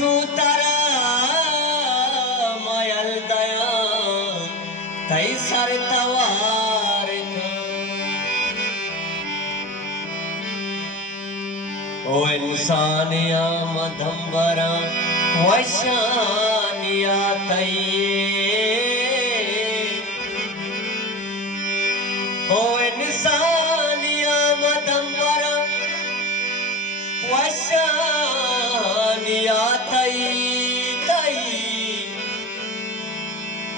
છું તારા માયલ દયા થઈ સરતવાર ઓ ઇન્સાનિયા મધંબરા વૈશાનિયા તઈ ઓ ઇન્સાનિયા મધંબરા વૈશાનિયા તઈ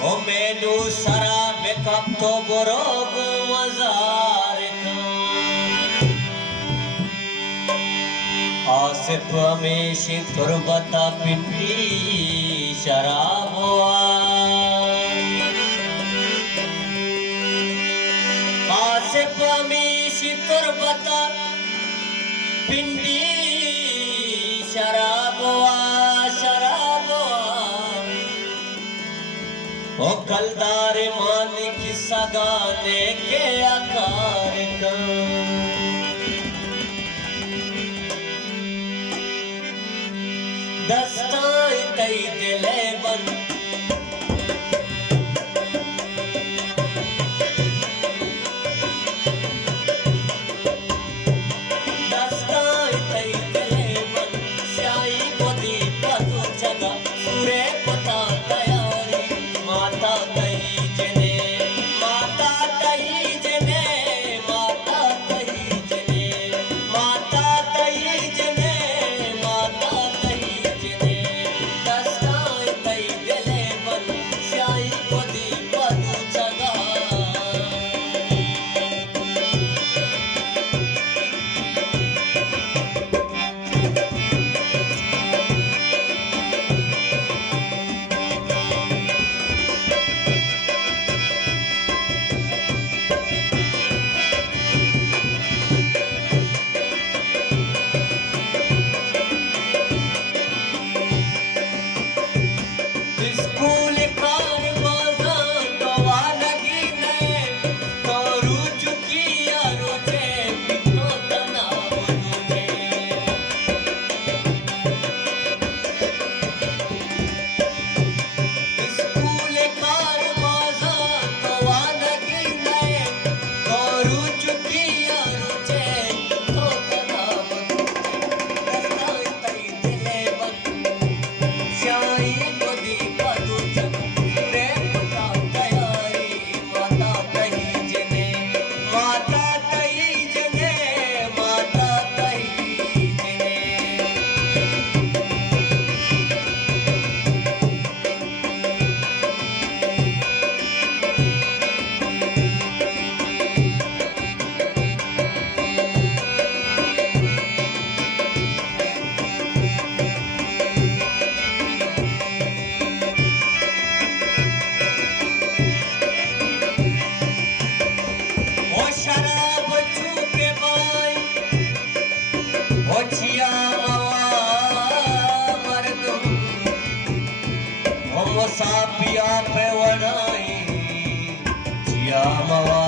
ઓ મેનુ સરા બેકઅપ તો બરોબ મઝાર आसिफ हमेशा तुरबता पिंडी शराबवान आसिफ हमेशा तुरबता पिंडी शराबवान ओ कलदार मान किस्सा गाने के आकार का दस्ताई तई दिले बन दस्ताई तई दिले बन स्याई बदी पतु जगा सुरे पता तैयारी माता तई जने माता तई जने माता तई जने माता तई जने माता सापिया पे वनाई जिया मवा